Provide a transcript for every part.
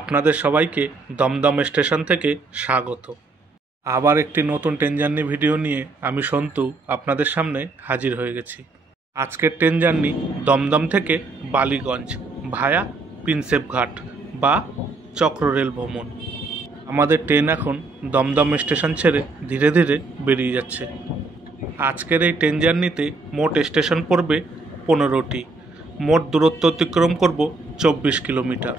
আপনাদের সবাইকে দমদম স্টেশন থেকে স্বাগত। আবার একটি নতুন ট্রেন জার্নি ভিডিও নিয়ে আমি সন্তু আপনাদের সামনে হাজির হয়ে গেছি। আজকের ট্রেন জার্নি দমদম থেকে বালিগঞ্জ ভায়া প্রিন্সেপ ঘাট বা চক্ররেল ভ্রমণ। আমাদের ট্রেন এখন দমদম স্টেশন ছেড়ে ধীরে ধীরে বেরিয়ে যাচ্ছে। আজকের এই ট্রেন জার্নিতে মোট স্টেশন পড়বে 15টি, মোট দূরত্ব অতিক্রম করব 24 কিলোমিটার।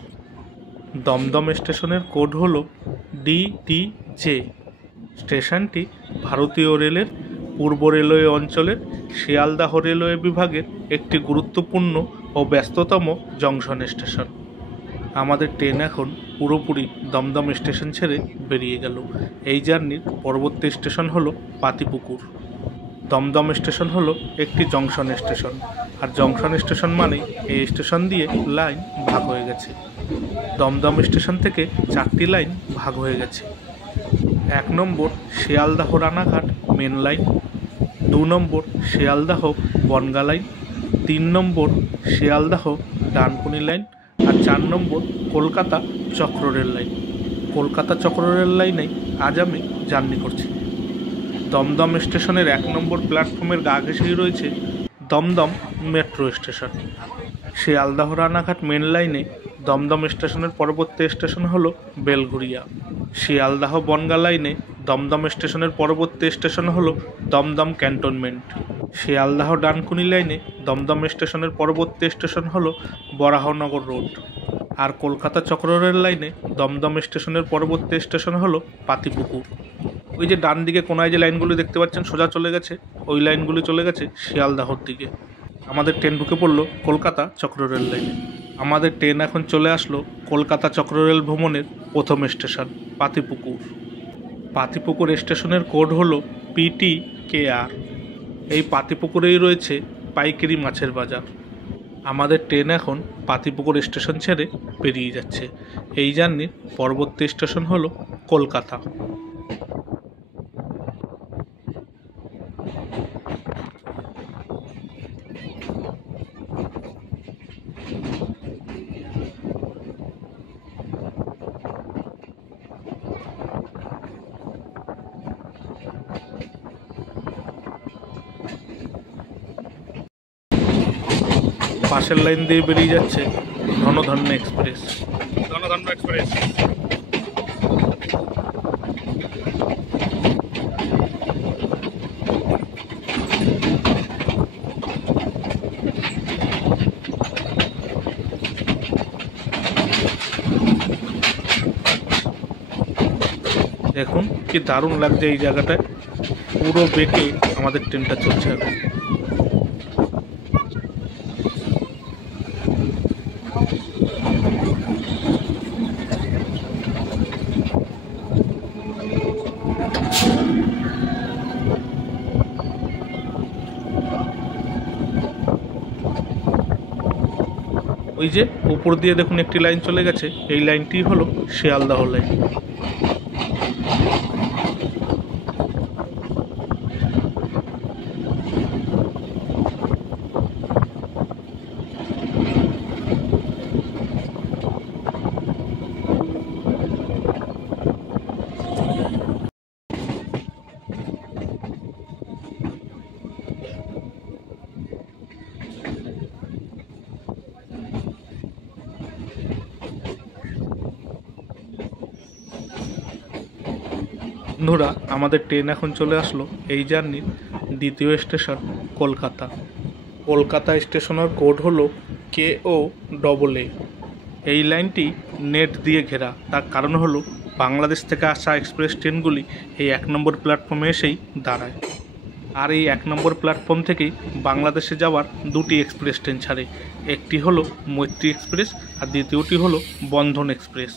দমদম স্টেশনের কোড হল DTJ। স্টেশনটি ভারতীয় রেলের পূর্ব রেলওয়ে অঞ্চলের শিয়ালদাহ রেলওয়ে বিভাগের একটি গুরুত্বপূর্ণ ও ব্যস্ততম জংশন স্টেশন। আমাদের ট্রেন এখন পুরোপুরি দমদম স্টেশন ছেড়ে বেরিয়ে গেল। এই জার্নির পরবর্তী স্টেশন হলো পাতিপুকুর। দমদম স্টেশন হলো একটি জংশন স্টেশন, আর জংশন স্টেশন মানেই এই স্টেশন দিয়ে লাইন ভাগ হয়ে গেছে। দমদম স্টেশন থেকে 4টি লাইন ভাগ হয়ে গেছে। 1 নম্বর শিয়ালদাহ রানাঘাট মেন লাইন, 2 নম্বর শিয়ালদাহ বনগা লাইন, 3 নম্বর শিয়ালদাহ ডানকুনি লাইন, আর 4 নম্বর কলকাতা চক্ররেল লাইন। কলকাতা চক্ররেল লাইনেই আজ আমি জার্নি করছি। দমদম স্টেশনের 1 নম্বর প্ল্যাটফর্মের গা ঘেঁষেই রয়েছে Dum Dum metro station. Sealdah Ranaghat main লাইনে দমদম স্টেশনের পরবর্তী স্টেশন হলো বেলঘুরিয়া। শিয়ালদাহ বনগা লাইনে দমদম স্টেশনের পরবর্তী স্টেশন হলো দমদম ক্যান্টনমেন্ট। শিয়ালদাহ ডানকুনি লাইনে দমদম স্টেশনের পরবর্তী স্টেশন হলো বরাহনগর রোড। আর কলকাতা চক্ররেল লাইনে দমদম স্টেশনের পরবর্তী স্টেশন হলো পাতিপুকুর। ওই যে ডান দিকে কোনায় যে লাইনগুলো দেখতে পাচ্ছেন সোজা চলে গেছে, ওই লাইনগুলি চলে গেছে শিয়ালদাহর দিকে। আমাদের ট্রেন ঢুকে পড়লো কলকাতা চক্ররেল লাইনে। আমাদের ট্রেন এখন চলে আসলো কলকাতা চক্ররেল ভ্রমণের প্রথম স্টেশন পাতিপুকুর। পাতিপুকুর স্টেশনের কোড হলো PTKR। এই পাতিপুকুরেই রয়েছে পাইকারি মাছের বাজার। আমাদের ট্রেন এখন পাতিপুকুর স্টেশন ছেড়ে বেরিয়ে যাচ্ছে। এই জার্নির পরবর্তী স্টেশন হলো কলকাতা। পাশের লাইন দিয়ে বেরিয়ে যাচ্ছে ধনধান্য এক্সপ্রেস। ধনধান্য এক্সপ্রেস দেখুন কি দারুণ লাগছে এই জায়গাটায়। পুরো বেঁকে আমাদের ট্রেনটা চলছে এখন। ওই যে উপর দিয়ে দেখুন একটি লাইন চলে গেছে, এই লাইনটি হলো শিয়ালদাহ লাইন। বন্ধুরা, আমাদের ট্রেন এখন চলে আসলো এই জার্নির দ্বিতীয় স্টেশন কলকাতা। কলকাতা স্টেশনের কোড হলো KOAA। এই লাইনটি নেট দিয়ে ঘেরা, তার কারণ হলো বাংলাদেশ থেকে আসা এক্সপ্রেস ট্রেনগুলি এই 1 নম্বর প্ল্যাটফর্মে এসেই দাঁড়ায়। আর এই 1 নম্বর প্ল্যাটফর্ম থেকেই বাংলাদেশে যাওয়ার দুটি এক্সপ্রেস ট্রেন ছাড়ে, একটি হলো মৈত্রী এক্সপ্রেস আর দ্বিতীয়টি হলো বন্ধন এক্সপ্রেস।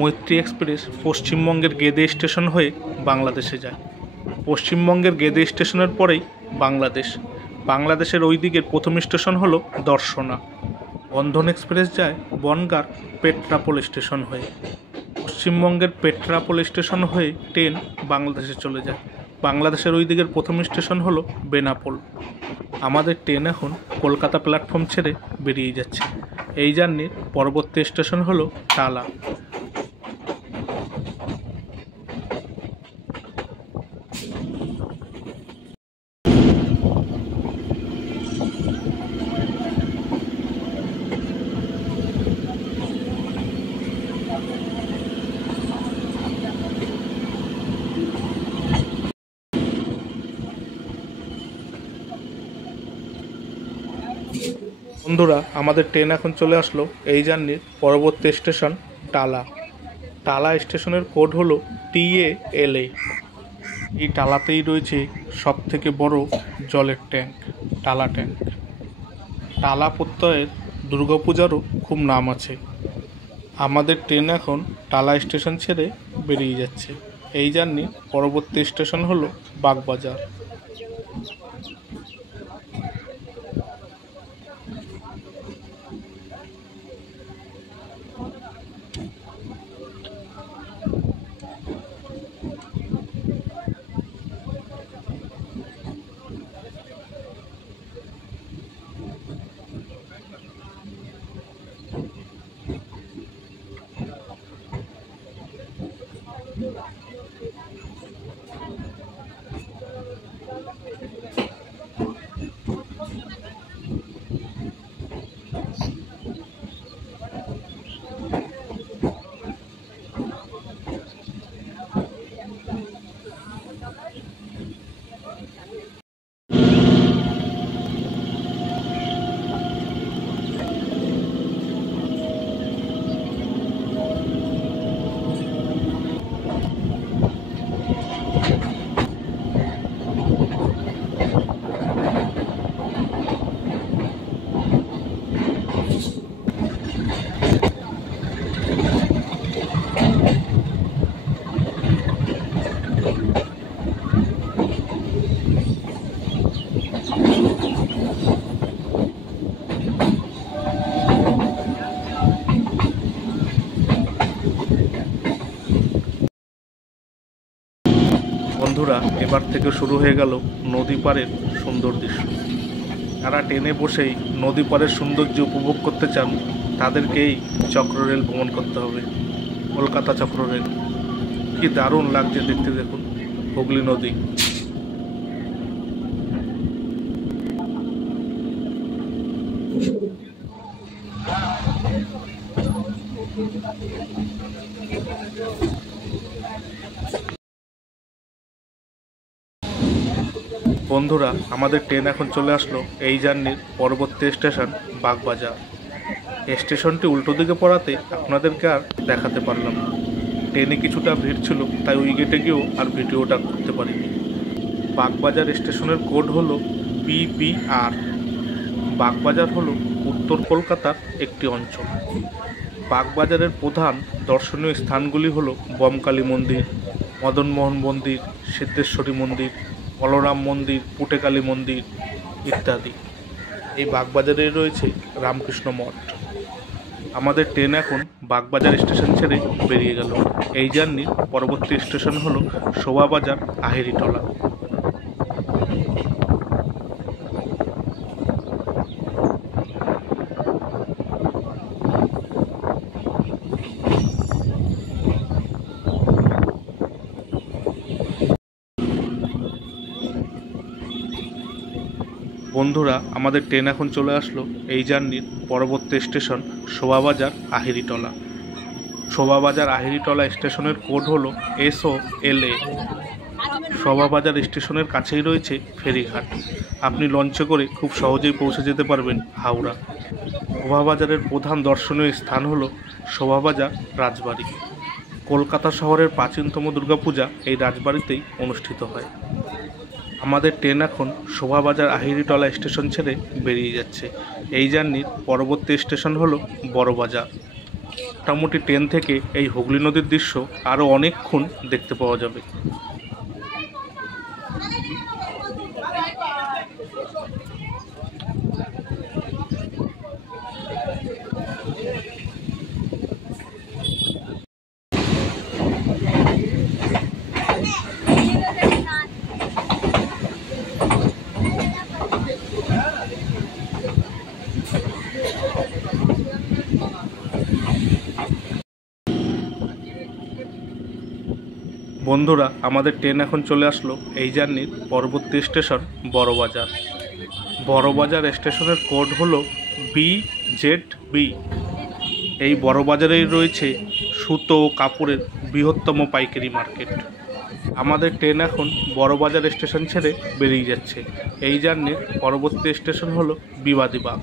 মৈত্রী এক্সপ্রেস পশ্চিমবঙ্গের গেদে স্টেশন হয়ে বাংলাদেশে যায়। পশ্চিমবঙ্গের গেদে স্টেশনের পরেই বাংলাদেশের ওই দিকের প্রথম স্টেশন হলো দর্শনা। বন্ধন এক্সপ্রেস যায় বনগাঁর পেট্রাপোল স্টেশন হয়ে। পশ্চিমবঙ্গের পেট্রাপোল স্টেশন হয়ে ট্রেন বাংলাদেশে চলে যায়। বাংলাদেশের ওই দিকের প্রথম স্টেশন হলো বেনাপোল। আমাদের ট্রেন এখন কলকাতা প্ল্যাটফর্ম ছেড়ে বেরিয়ে যাচ্ছে। এই জার্নির পরবর্তী স্টেশন হলো টালা। বন্ধুরা, আমাদের ট্রেন এখন চলে আসলো এই জার্নির পরবর্তী স্টেশন টালা। টালা স্টেশনের কোড হলো TALA। এই টালাতেই রয়েছে সব থেকে বড় জলের ট্যাঙ্ক, টালা ট্যাঙ্ক। টালা প্রত্যয়ের দুর্গাপূজারও খুব নাম আছে। আমাদের ট্রেন এখন টালা স্টেশন ছেড়ে বেরিয়ে যাচ্ছে। এই জার্নির পরবর্তী স্টেশন হলো বাগবাজার। বন্ধুরা, এবার থেকে শুরু হয়ে গেল নদী পাড়ের সুন্দর দৃশ্য। যারা ট্রেনে বসেই নদী পাড়ের সৌন্দর্য উপভোগ করতে চান তাদেরকেই চক্ররেল ভ্রমণ করতে হবে। কলকাতা চক্ররেল কি দারুণ লাগছে দেখতে, দেখুন হুগলি নদী। বন্ধুরা, আমাদের ট্রেন এখন চলে আসলো এই জার্নির পরবর্তী স্টেশন বাগবাজার। স্টেশনটি উল্টো দিকে পড়াতে আপনাদেরকে আর দেখাতে পারলাম না। ট্রেনে কিছুটা ভিড় ছিল, তাই ওই গেটে গিয়েও আর ভিডিওটা করতে পারিনি। বাগবাজার স্টেশনের কোড হলো BBR। বাগবাজার হলো উত্তর কলকাতার একটি অঞ্চল। বাগবাজারের প্রধান দর্শনীয় স্থানগুলি হলো বমকালী মন্দির, মদনমোহন মন্দির, সিদ্ধেশ্বরী মন্দির, বলরাম মন্দির, পুটেকালী মন্দির ইত্যাদি। এই বাগবাজারে রয়েছে রামকৃষ্ণ মঠ। আমাদের ট্রেন এখন বাগবাজার স্টেশন ছেড়ে বেরিয়ে গেল। এই জার্নির পরবর্তী স্টেশন হলো শোভাবাজার আহিরিটলা। বন্ধুরা, আমাদের ট্রেন এখন চলে আসলো এই জার্নির পরবর্তী স্টেশন শোভাবাজার আহিরিটলা। শোভাবাজার আহিরিটলা স্টেশনের কোড হলো SOLA। শোভাবাজার স্টেশনের কাছেই রয়েছে ফেরিঘাট। আপনি লঞ্চে করে খুব সহজেই পৌঁছে যেতে পারবেন হাওড়া। শোভাবাজারের প্রধান দর্শনীয় স্থান হলো শোভাবাজার রাজবাড়ি। কলকাতা শহরের প্রাচীনতম দুর্গাপূজা এই রাজবাড়িতেই অনুষ্ঠিত হয়। আমাদের ট্রেন এখন শোভাবাজার আহিরিটলা স্টেশন ছেড়ে বেরিয়ে যাচ্ছে। এই জার্নির পরবর্তী স্টেশন হলো বড়বাজার। মোটামুটি ট্রেন থেকে এই হুগলি নদীর দৃশ্য আরও অনেকক্ষণ দেখতে পাওয়া যাবে। বন্ধুরা, আমাদের ট্রেন এখন চলে আসলো এই জার্নির পরবর্তী স্টেশন বড়বাজার। বড়বাজার স্টেশনের কোড হলো BZB। এই বড়বাজারেই রয়েছে সুতো ও কাপড়ের বৃহত্তম পাইকারি মার্কেট। আমাদের ট্রেন এখন বড়বাজার স্টেশন ছেড়ে বেরিয়ে যাচ্ছে। এই জার্নির পরবর্তী স্টেশন হলো বিবাদীবাগ।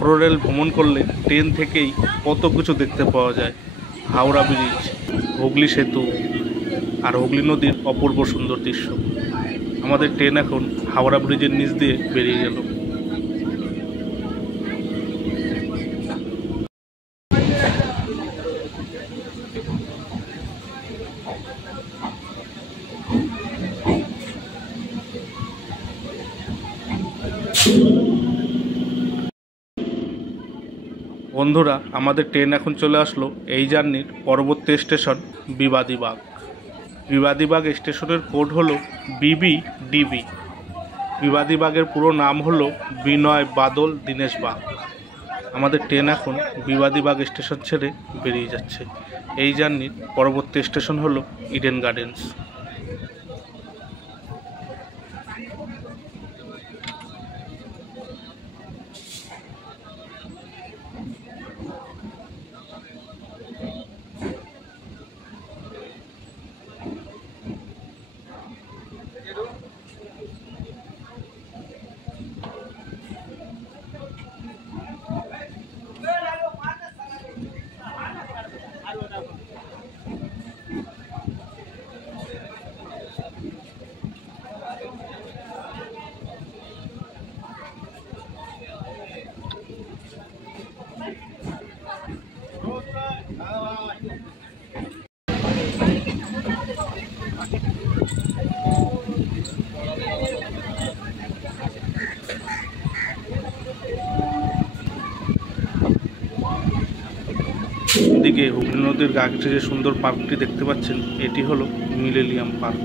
চক্র রেল ভ্রমণ করলে ট্রেন থেকেই কত কিছু দেখতে পাওয়া যায়। হাওড়া ব্রিজ, হুগলি সেতু আর হুগলি নদীর অপূর্ব সুন্দর দৃশ্য। আমাদের ট্রেন এখন হাওড়া ব্রিজের নিচ দিয়ে বেরিয়ে গেল। বন্ধুরা, আমাদের ট্রেন এখন চলে আসলো এই জার্নির পরবর্তী স্টেশন বিবাদীবাগ। বিবাদীবাগ স্টেশনের কোড হলো BBDB। বিবাদীবাগের পুরো নাম হলো বিনয় বাদল দীনেশ বাগ। আমাদের ট্রেন এখন বিবাদীবাগ স্টেশন ছেড়ে বেরিয়ে যাচ্ছে। এই জার্নির পরবর্তী স্টেশন হলো ইডেন গার্ডেন্স। দিকে হুগলি নদীর গা ঘেঁষে যে সুন্দর পার্কটি দেখতে পাচ্ছেন, এটি হলো মিলেনিয়াম পার্ক।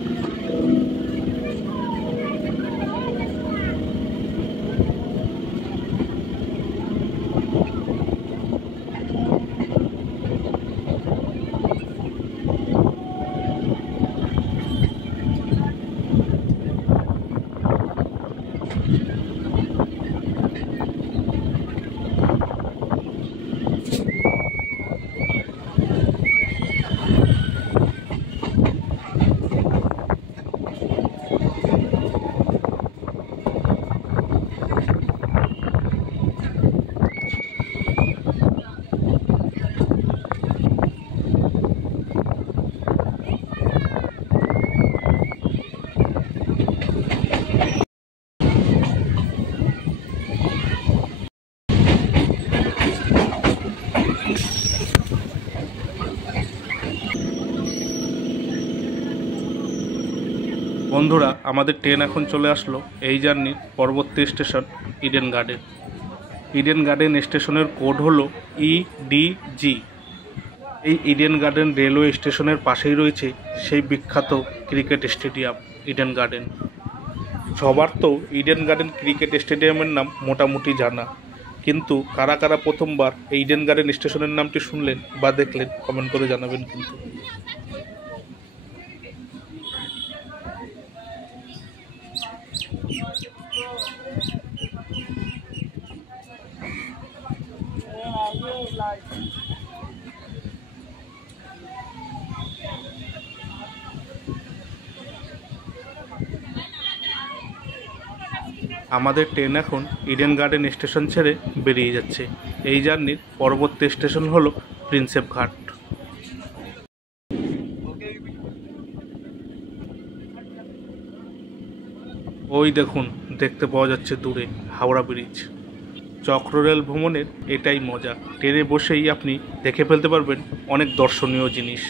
বন্ধুরা, আমাদের ট্রেন এখন চলে আসলো এই জার্নির পরবর্তী station Eden garden. Eden garden স্টেশনের কোড হলো EDG। এই ইডেন গার্ডেন রেলওয়ে স্টেশনের পাশেই রয়েছে সেই বিখ্যাত ক্রিকেট স্টেডিয়াম ইডেন গার্ডেন। সবার তো ইডেন গার্ডেন ক্রিকেট স্টেডিয়ামের নাম মোটামুটি জানা, কিন্তু কারা কারা প্রথমবার এই ইডেন গার্ডেন স্টেশনের নামটি শুনলেন বা দেখলেন কমেন্ট করে জানাবেন কিন্তু। আমাদের ট্রেন এখন ইডেন গার্ডেন স্টেশন ছেড়ে বেরিয়ে যাচ্ছে। এই জার্নির পরবর্তী স্টেশন হলো প্রিন্সেপ ঘাট। ওই দেখুন, দেখতে পাওয়া যাচ্ছে দূরে হাওড়া ব্রিজ। চক্ররেল ভ্রমণের এটাই মজা, ট্রেনে বসেই আপনি দেখে ফেলতে পারবেন অনেক দর্শনীয় জিনিস।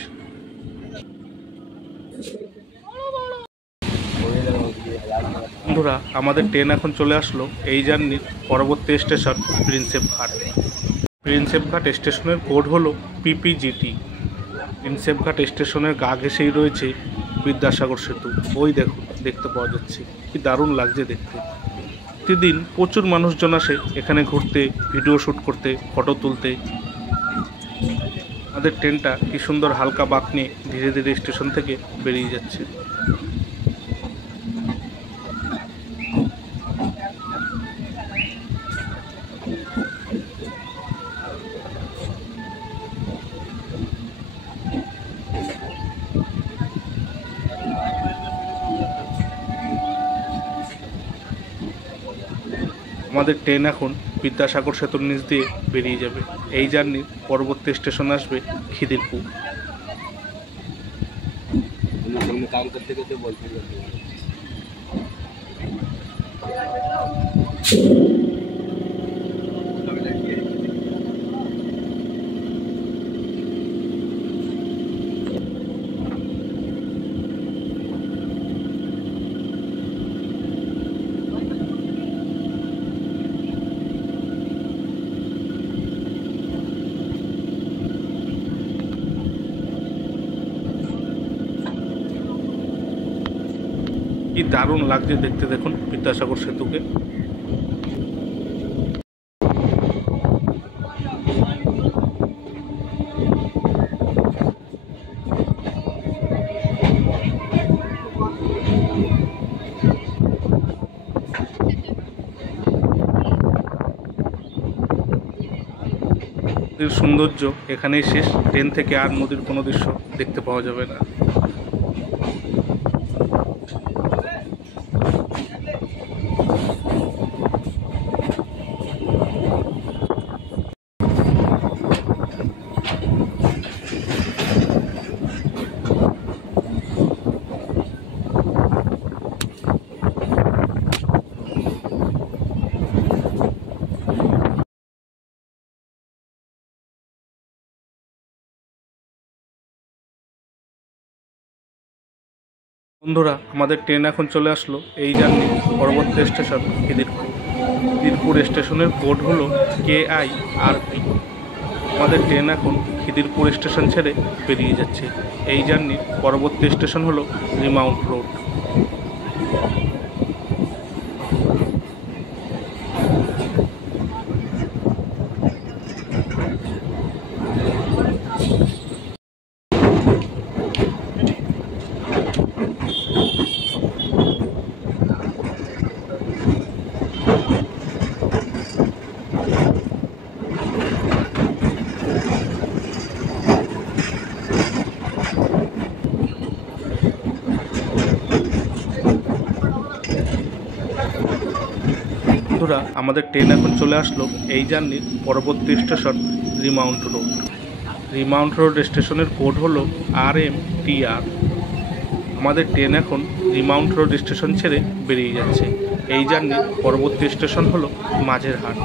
বন্ধুরা, আমাদের ট্রেন এখন চলে আসলো এই জার্নির পরবর্তী স্টেশন প্রিন্সেপ ঘাট। প্রিন্সেপ ঘাট স্টেশনের কোড হলো PPGT। প্রিন্সেপ ঘাট স্টেশনের গা ঘেঁষেই রয়েছে বিদ্যাসাগর সেতু। ওই দেখুন, দেখতে পাওয়া যাচ্ছে, কি দারুণ লাগছে দেখতে। প্রতিদিন প্রচুর মানুষজন আসে এখানে ঘুরতে, ভিডিও শ্যুট করতে, ফটো তুলতে। আমাদের ট্রেনটা কি সুন্দর হালকা বাঁক নিয়ে ধীরে ধীরে স্টেশন থেকে বেরিয়ে যাচ্ছে। আমাদের ট্রেন এখন বিদ্যাসাগর সেতুর নিচ দিয়ে বেরিয়ে যাবে। এই জার্নির পরবর্তী স্টেশন আসবে খিদিরপুর। কি দারুণ লাগছে দেখতে, দেখুন বিদ্যাসাগর সেতুকে। নদীর সৌন্দর্য এখানেই শেষ, ট্রেন থেকে আর নদীর কোনো দৃশ্য দেখতে পাওয়া যাবে না। বন্ধুরা, আমাদের ট্রেন এখন চলে আসলো এই জার্নি পরবর্তী স্টেশন খিদিরপুর। খিদিরপুর স্টেশনের কোড হলো KIRP। আমাদের ট্রেন এখন খিদিরপুর স্টেশন ছেড়ে বেরিয়ে যাচ্ছে। এই জার্নির পরবর্তী স্টেশন হলো রিমাউন্ট রোড। বন্ধুরা, আমাদের ট্রেন এখন চলে আসলো এই জার্নির পরবর্তী station remount road. Remount road স্টেশনের কোড হলো RMTR। আমাদের ট্রেন এখন রিমাউন্ট রোড স্টেশন ছেড়ে বেরিয়ে যাচ্ছে। এই জার্নির পরবর্তী স্টেশন হলো মাঝেরহাট।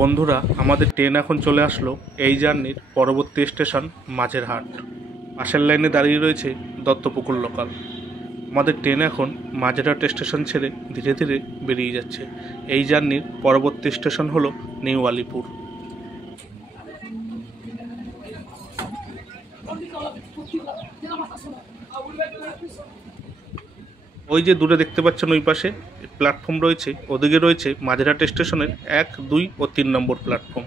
বন্ধুরা, আমাদের ট্রেন এখন চলে আসলো এই জার্নির পরবর্তী স্টেশন মাঝেরহাট। পাশের লাইনে দাঁড়িয়ে রয়েছে দত্তপুকুর লোকাল। আমাদের ট্রেন এখন মাঝেরহাট স্টেশন ছেড়ে ধীরে ধীরে বেরিয়ে যাচ্ছে। এই জার্নির পরবর্তী স্টেশন হলো নিউ আলিপুর। ওই যে দূরে দেখতে পাচ্ছেন ওই পাশে প্ল্যাটফর্ম রয়েছে, ওদিকে রয়েছে মাঝেরহাট স্টেশনের 1, 2 ও 3 নম্বর প্ল্যাটফর্ম।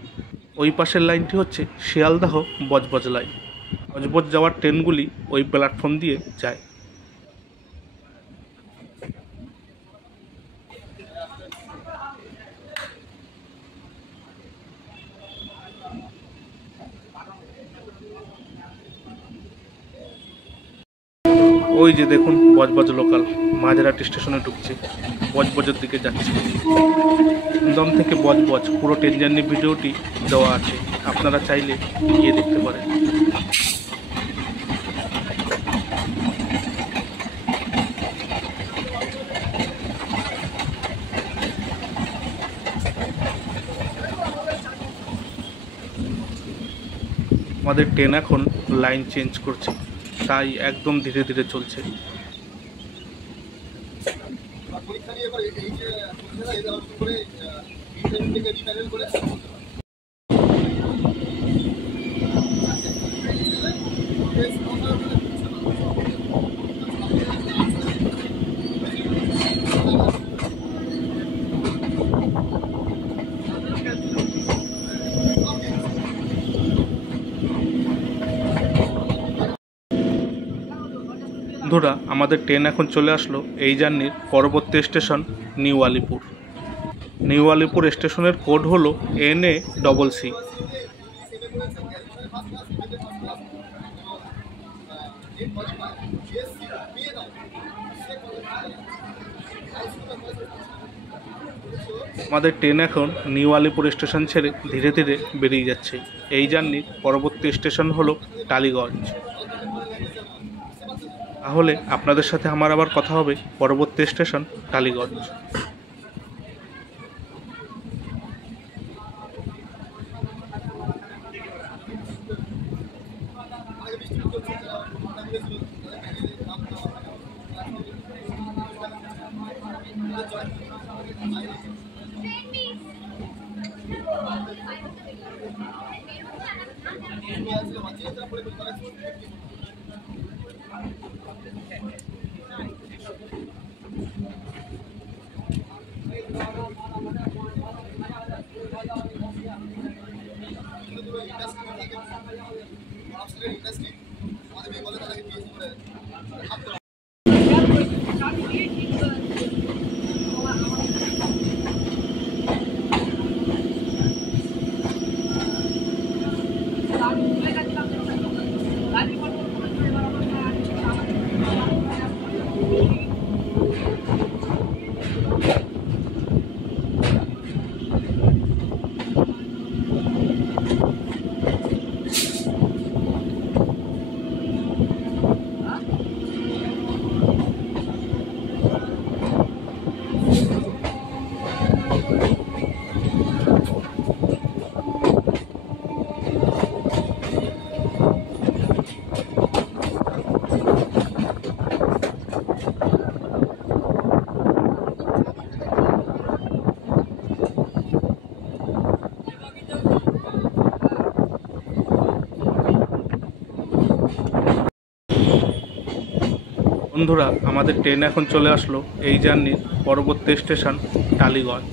ওই পাশের লাইনটি হচ্ছে শিয়ালদাহ বজবজ লাইন। বজবজ যাওয়ার ট্রেনগুলি ওই প্ল্যাটফর্ম দিয়ে যায়। ওই যে দেখুন বজবজ লোকাল মাঝেরহাট স্টেশনে ঢুকছে, বজবজের দিকে যাচ্ছে। দম থেকে বজবজ পুরো ট্রেন জার্নি ভিডিওটি দেওয়া আছে, আপনারা চাইলে গিয়ে দেখতে পারেন। আমাদের ট্রেন এখন লাইন চেঞ্জ করছে, তাই একদম ধীরে ধীরে চলছে। বন্ধুরা, আমাদের ট্রেন এখন চলে আসলো এই জার্নির পরবর্তী station new Alipore. New Alipore স্টেশনের কোড হলো NACC। আমাদের ট্রেন এখন নিউ আলিপুর স্টেশন ছেড়ে ধীরে ধীরে বেরিয়ে যাচ্ছে। এই জার্নির পরবর্তী স্টেশন হলো টালিগঞ্জ। তাহলে আপনাদের সাথে আমার আবার কথা হবে পরবর্তী স্টেশন টালিগঞ্জ। বন্ধুরা, আমাদের ট্রেন এখন চলে আসলো এই জার্নির পরবর্তী স্টেশন টালিগঞ্জ।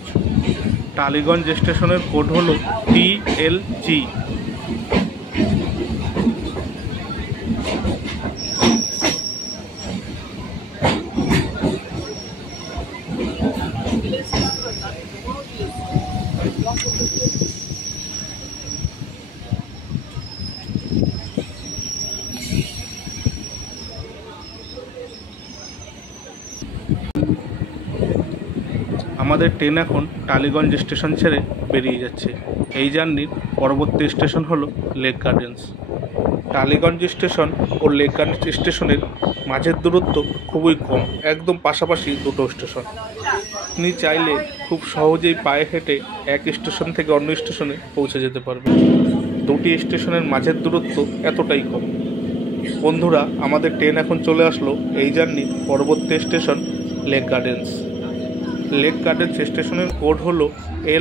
টালিগঞ্জ স্টেশনের কোড হলো TLG। আমাদের ট্রেন এখন টালিগঞ্জ স্টেশন ছেড়ে বেরিয়ে যাচ্ছে। এই জার্নির পরবর্তী স্টেশন হলো লেক গার্ডেন্স। টালিগঞ্জ স্টেশন ও লেক গার্ডেন্স স্টেশনের মাঝের দূরত্ব খুবই কম, একদম পাশাপাশি দুটো স্টেশন। আপনি চাইলে খুব সহজেই পায়ে হেঁটে এক স্টেশন থেকে অন্য স্টেশনে পৌঁছে যেতে পারবেন। দুটি স্টেশনের মাঝের দূরত্ব এতটাই কম। বন্ধুরা, আমাদের ট্রেন এখন চলে আসলো। এই জার্নির পরবর্তী station lake gardens. Lake gardens স্টেশনের কোড হলো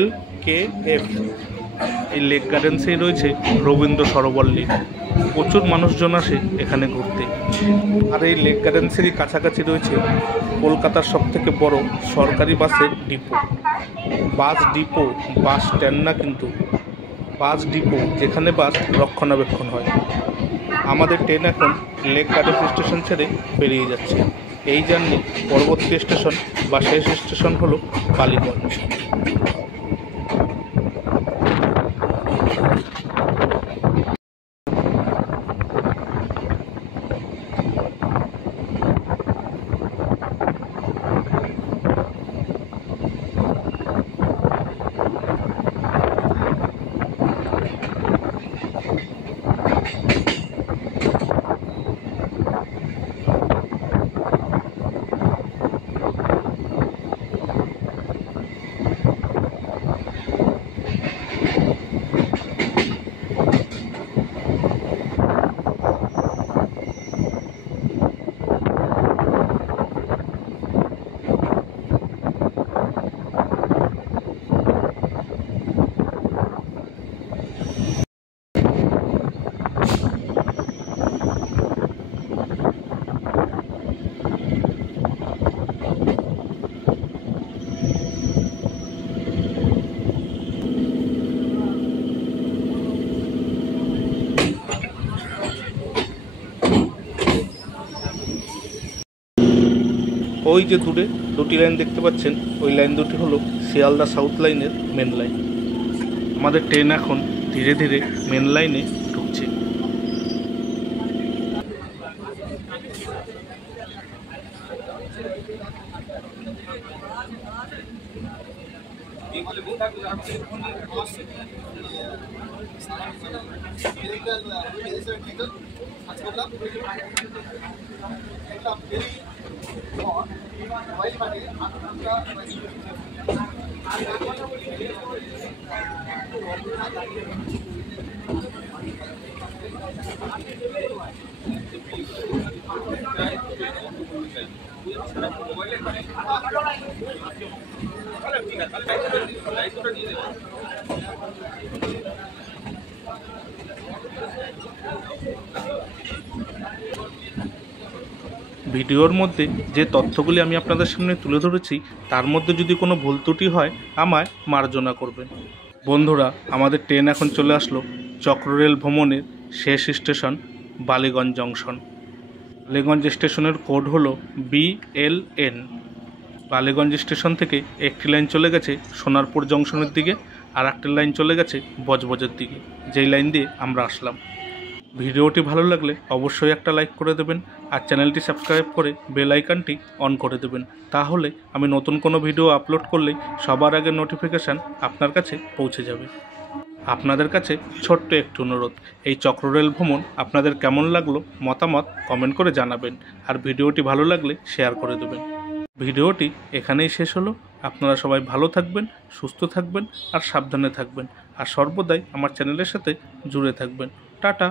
LKF। এই লেক গার্ডেন্সেই রয়েছে রবীন্দ্র সরোবর লেক। প্রচুর মানুষজন আসে এখানে ঘুরতে। আর এই লেক গার্ডেন্সেরই কাছাকাছি রয়েছে কলকাতার সবথেকে বড় সরকারি বাসের depot. Bus depot, bus stand না, কিন্তু বাস ডিপো, যেখানে বাস রক্ষণাবেক্ষণ হয়। আমাদের ট্রেন এখন লেক গার্ডেন্স স্টেশন ছেড়ে বেরিয়ে যাচ্ছে। এই জার্নি পরবর্তী স্টেশন বা শেষ স্টেশন হলো বালিগঞ্জ। ওই যে দূরে দুটি লাইন দেখতে পাচ্ছেন, ওই লাইন দুটি হলো শিয়ালদা সাউথ লাইনের মেন লাইন। আমাদের ট্রেন এখন ধীরে ধীরে মেন লাইনে ঢুকছে। ভিডিওর মধ্যে যে তথ্যগুলি আমি আপনাদের সামনে তুলে ধরেছি, তার মধ্যে যদি কোনো ভুল ত্রুটি হয় আমায় মার্জনা করবেন। বন্ধুরা, আমাদের ট্রেন এখন চলে আসলো চক্ররেল ভ্রমণের শেষ স্টেশন বালিগঞ্জ জংশন। বালিগঞ্জ স্টেশনের কোড হলো BLN। বালিগঞ্জ স্টেশন থেকে একটি লাইন চলে গেছে সোনারপুর জংশনের দিকে, আর একটি লাইন চলে গেছে বজবজের দিকে, যেই লাইন দিয়ে আমরা আসলাম। ভিডিওটি ভালো লাগলে অবশ্যই একটা লাইক করে দেবেন, আর চ্যানেলটি সাবস্ক্রাইব করে বেল আইকনটি অন করে দেবেন। তাহলে আমি নতুন কোনো ভিডিও আপলোড করলেই সবার আগে নোটিফিকেশান আপনার কাছে পৌঁছে যাবে। আপনাদের কাছে ছোট্ট একটু অনুরোধ, এই চক্ররেল ভ্রমণ আপনাদের কেমন লাগলো মতামত কমেন্ট করে জানাবেন, আর ভিডিওটি ভালো লাগলে শেয়ার করে দেবেন। ভিডিওটি এখানেই শেষ হলো। আপনারা সবাই ভালো থাকবেন, সুস্থ থাকবেন আর সাবধানে থাকবেন, আর সর্বদাই আমার চ্যানেলের সাথে জুড়ে থাকবেন। টাটা।